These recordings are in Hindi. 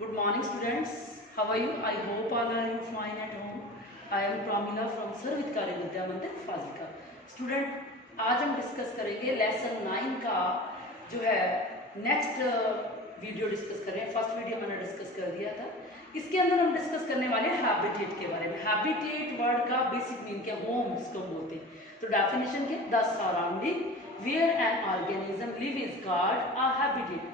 Good morning, students. How are you? I hope all are you fine at home. I am Pramila from सर्वहितकारी विद्या मंदिर फाजिलका. स्टूडेंट, आज हम डिस्कस करेंगे लेसन 9 का जो है नेक्स्ट वीडियो डिस्कस कर रहे हैं. फर्स्ट वीडियो मैंने डिस्कस कर दिया था. इसके अंदर हम डिस्कस करने वाले हैं हैबिटेट के बारे में. हैबिटेट वर्ड का बेसिक मीन क्या, होम जिसको बोलते हैं. तो डेफिनेशन क्या, the surrounding where an organism live is called a habitat.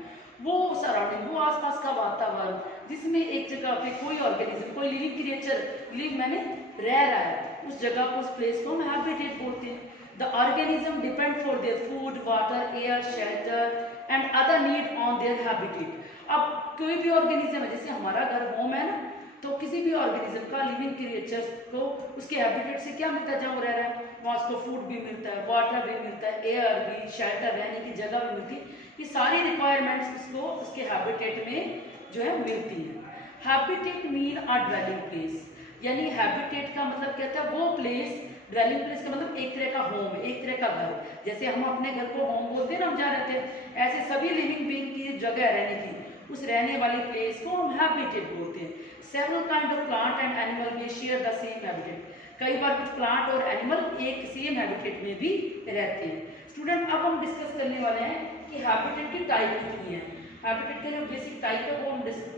वो सराउंडिंग, वो आसपास का वातावरण जिसमें एक जगह पे कोई ऑर्गेनिज्म, कोई लिविंग क्रिएचर लिव मैंने रह रहा है, उस जगह को, उस प्लेस को हम हैबिटेट बोलते हैं. The organism depend for their food, water, air, shelter and other need on their habitat. अब कोई भी ऑर्गेनिज्म है, जैसे हमारा घर होम है ना, तो किसी भी ऑर्गेनिज्म का, लिविंग क्रिएचर्स को उसके हैबिटेट से क्या मिलता है, जहाँ वो रह रहा है वहाँ उसको फूड भी मिलता है, वाटर भी मिलता है, एयर भी, शेल्टर, रहने की जगह भी मिलती है. ये सारी रिक्वायरमेंट्स उसको उसके हैबिटेट में जो है मिलती है. हैबिटेट मीन अ ड्वेलिंग प्लेस, यानी हैबिटेट का मतलब कहता है वो प्लेस. ड्वेलिंग प्लेस का मतलब एक तरह का होम है, एक तरह का घर. जैसे हम अपने घर को होम बोलते हैं ना, हम जहाँ रहते हैं, ऐसे सभी लिविंग बीइंग की जगह रहने की, उस रहने वाली प्लेस को हम हैबिटेट बोलते हैं. Several kind of plant and animal में शेयर द सेम हैबिटेट. कई बार कुछ प्लांट और एनिमल एक सेम हैबिटेट में भी रहते हैं. स्टूडेंट, अब हम डिस्कस करने वाले हैं कि हैबिटेट की टाइप कितनी है. हैबिटेट के जो बेसिक टाइप है वो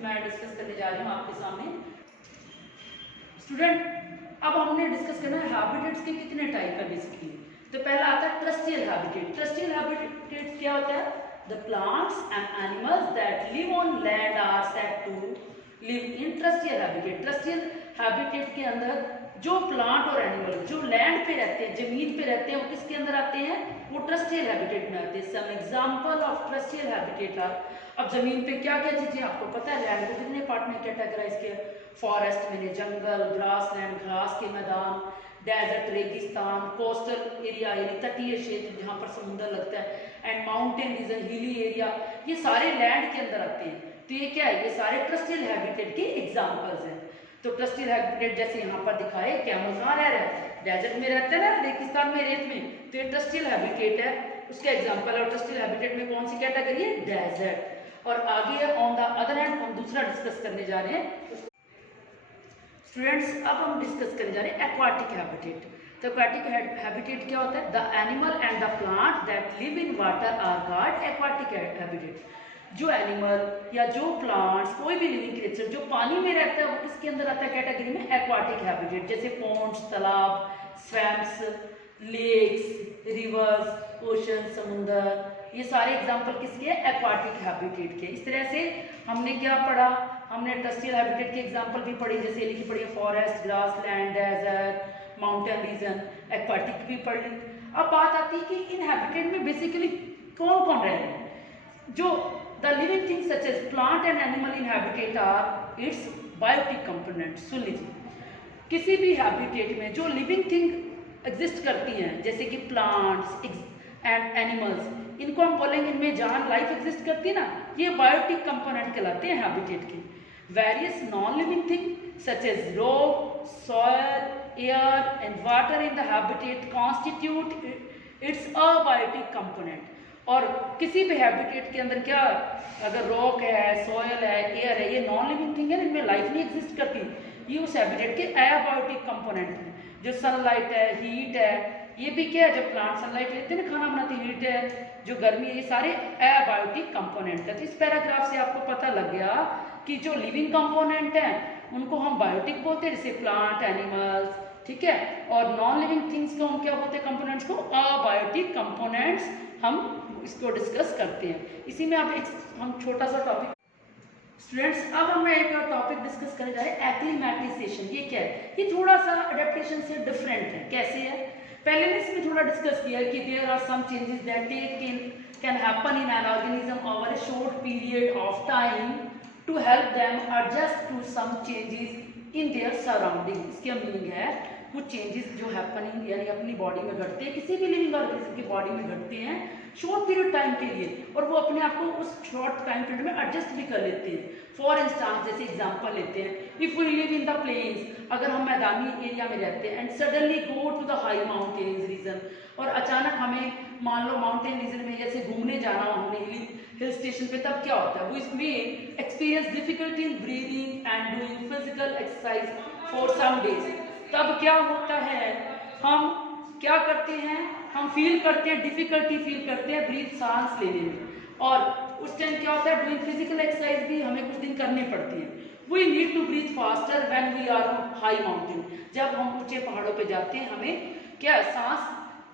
मैं डिस्कस करने जा रही हूँ आपके सामने. स्टूडेंट, अब हमने डिस्कस करना है हैबिटेट्स के कितने टाइप है बेसिकली. तो पहला आता है ट्रस्टियल हैबिटेट. ट्रस्टियल हैबिटेट क्या होता है? The plants and animals that live on land are said to live in terrestrial habitat. Terrestrial habitat के अंदर जो प्लांट और एनिमल जो लैंड पे रहते हैं, जमीन पे रहते हैं, वो किसके अंदर आते हैं? वो ट्रस्टियल हैबिटेट में आते हैं. Some example of terrestrial habitat are. अब जमीन पे क्या क्या चीजें आपको पता है, लैंड को कितने पार्ट में कैटेगराइज किया? फॉरेस्ट में जंगल, ग्रास लैंड, घास के मैदान, डेजर्ट रेगिस्तान, कोस्टल एरिया यानी तटीय क्षेत्र जहाँ पर समुद्र लगता है, and mountain region, hilly area, ये सारे लैंड के अंदर आते हैं. तो ये क्या है? ये सारे ट्रस्टियल हैबिटेट के एग्जांपल्स हैं. तो ट्रस्टियल हैबिटेट जैसे यहाँ पर दिखाए, कैमल कहाँ रह रहा है? डेजर्ट में रहता है ना, रेगिस्तान में, रेत में. तो ये ट्रस्टियल हैबिटेट है, उसका एग्जाम्पल है. और ट्रस्टियल हैबिटेट में कौन सी कैटेगरी है? डेजर्ट. और आगे ऑन द अदर हैंड हम दूसरा डिस्कस करने जा रहे हैं. स्टूडेंट्स, अब हम डिस्कस करने जा रहे हैं एक्वाटिक हैबिटेट. तो एक्वाटिक हैबिटेट क्या होता है? The animal and the plant that live in water are called aquatic habitat. जो एनिमल या जो प्लांट्स, कोई भी लिविंग क्रिएचर जो पानी में रहता है, वो किसके अंदर आता है कैटेगरी में? Aquatic habitat. जैसे पॉन्ड्स, तालाब, स्वैम्प्स, लेक्स, रिवर्स, ओशन, समुंदर, ये सारे एग्जांपल किसके हैं? एक्वाटिक हैबिटेट के. इस तरह से हमने क्या पढ़ा? हमने ट्रस्टियल हैबिटेट के एग्जांपल भी पढ़ी, जैसे लिखी पढ़ी है forest, grassland, desert, mountain region. Aquatic भी पढ़ ली. अब बात आती है कि इन हैबिटेट में बेसिकली कौन कौन रह रहे हैं? जो the living things such as plant and animal in habitat are its biotic component. सुन लीजिए, किसी भी हैबिटेट में जो लिविंग थिंग एग्जिस्ट करती हैं, जैसे कि प्लांट्स एंड एनिमल्स, इनको हम बोलेंगे इनमें जहाँ लाइफ एग्जिस्ट करती है ना, ये बायोटिक कंपोनेंट कहलाते हैं हैबिटेट के. Various non living thing such as rock, soil, air and water in the habitat constitute its abiotic component. और किसी भी हैबिटेट के अंदर क्या, अगर रॉक है, सॉयल है, एयर है, ये नॉन लिविंग थिंग है, इनमें लाइफ नहीं एग्जिस्ट करती, ये उस हैबिटेट के अबायोटिक कंपोनेंट हैं. जो सनलाइट है, हीट है, ये भी क्या है? जब प्लांट सनलाइट लेते हैं ना, खाना बनाते हैं, हीट है, जो गर्मी है, ये सारे अबायोटिक कंपोनेंट है. तो इस पैराग्राफ से आपको पता लग गया कि जो लिविंग कंपोनेंट हैं उनको हम बायोटिक बोलते हैं, जैसे प्लांट, एनिमल्स, ठीक है. और नॉन लिविंग थिंग्स को हम क्या बोलते हैं? कंपोनेंट्स को अबायोटिक कंपोनेंट्स. हम इसको डिस्कस करते हैं. इसी में आप हम छोटा सा टॉपिक. स्टूडेंट्स, अब हम एक टॉपिक डिस्कस करने जा रहे हैं, एक्लिमेटाइजेशन. ये क्या है? ये थोड़ा सा अडेप्टेशन से डिफरेंट है. कैसे है? पहले ने इसमें थोड़ा डिस्कस किया कि there are some changes that can happen in an organism over a short period of time to help them adjust to some changes in their surrounding. इसका मीनिंग है कुछ चेंजेस जो हैपनिंग यानी अपनी बॉडी में घटते हैं, किसी भी लिविंग ऑर्गेनिज्म की बॉडी में घटते हैं शॉर्ट पीरियड टाइम के लिए, और वो अपने आप को उस शॉर्ट टाइम पीरियड में एडजस्ट भी कर लेते हैं। फॉर इंस्टांस जैसे एग्जांपल लेते हैं, if we live in the plains, अगर हम मैदानी एरिया में रहते हैं, and suddenly go to the high mountains region, और अचानक हमें मान लो माउंटेन रीजन में जैसे घूमने जाना हो हमने हिल स्टेशन पे, तब क्या होता है, we may experience difficulty in breathing and doing physical exercise for some days. तब क्या होता है, हम क्या करते हैं, हम फील करते हैं, डिफिकल्टी फील करते हैं ब्रीथ सांस लेने में, और उस टाइम क्या होता है, डूइंग फिजिकल एक्सरसाइज भी हमें कुछ दिन करनी पड़ती है। We need to breathe faster when we are on high mountain, जब हम ऊंचे पहाड़ों पे जाते हैं हमें क्या सांस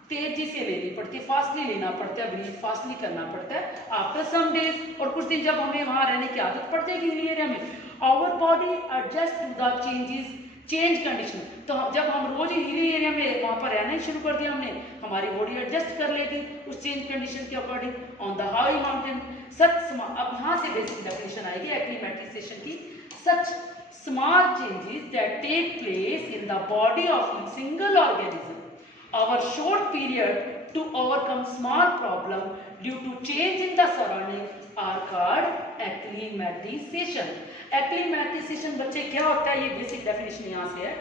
तेजी से लेनी पड़ती है, फास्टली लेना पड़ता है, ब्रीथ फास्टली करना पड़ता है। आफ्टर सम डेज, और कुछ दिन जब हमें वहां रहने की आदत पड़ जाएगी हिल एरिया में, our body adjust to the changes change condition, तो जब हम रोज हिली एरिया में वहां पर रहना ही शुरू कर दिया हमने, हमारी बॉडी एडजस्ट कर लेगी उस चेंज कंडीशन के according on the high mountain. अब यहाँ से बेसिक डेफिनेशन आएगी एक्लीमेटाइजेशन की। Such small changes that take place in the body of a single organism over short period to overcome small problem due to change in the surrounding are called acclimatization। एक्लीमेटाइजेशन बच्चे क्या होता है, ये बेसिक डेफिनेशन यहाँ से है।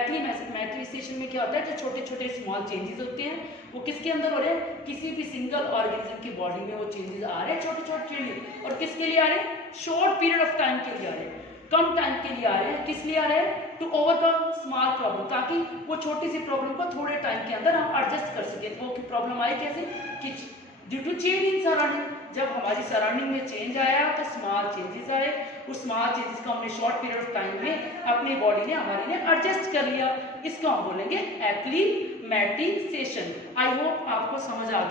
एक्लीमेटाइजेशन में क्या होता है, जो छोटे छोटे स्मॉल चेंजेस होते हैं वो किसके अंदर हो रहे हैं, किसी भी सिंगल ऑर्गेनिज्म की बॉडी में वो चेंजेस आ रहे हैं, छोटे छोटे चेंजेस, और किसके लिए आ रहे हैं, शॉर्ट पीरियड ऑफ टाइम के लिए आ रहे हैं, कम टाइम के लिए आ रहे हैं। किस लिए आ रहे हैं, टू ओवरकम स्मॉल प्रॉब्लम, ताकि वो छोटी सी प्रॉब्लम को थोड़े टाइम के अंदर हम एडजस्ट कर सके। वो प्रॉब्लम आई कैसे, कि due to change in surrounding, जब हमारी सराउंडिंग में चेंज आया तो स्मॉल चेंजेस आए, उस स्मॉल चेंजेस को हमने शॉर्ट पीरियड ऑफ टाइम में अपनी बॉडी ने हमारी ने एडजस्ट कर लिया, इसको हम बोलेंगे एक्लीमेटाइजेशन। आई होप आपको समझ आ गया।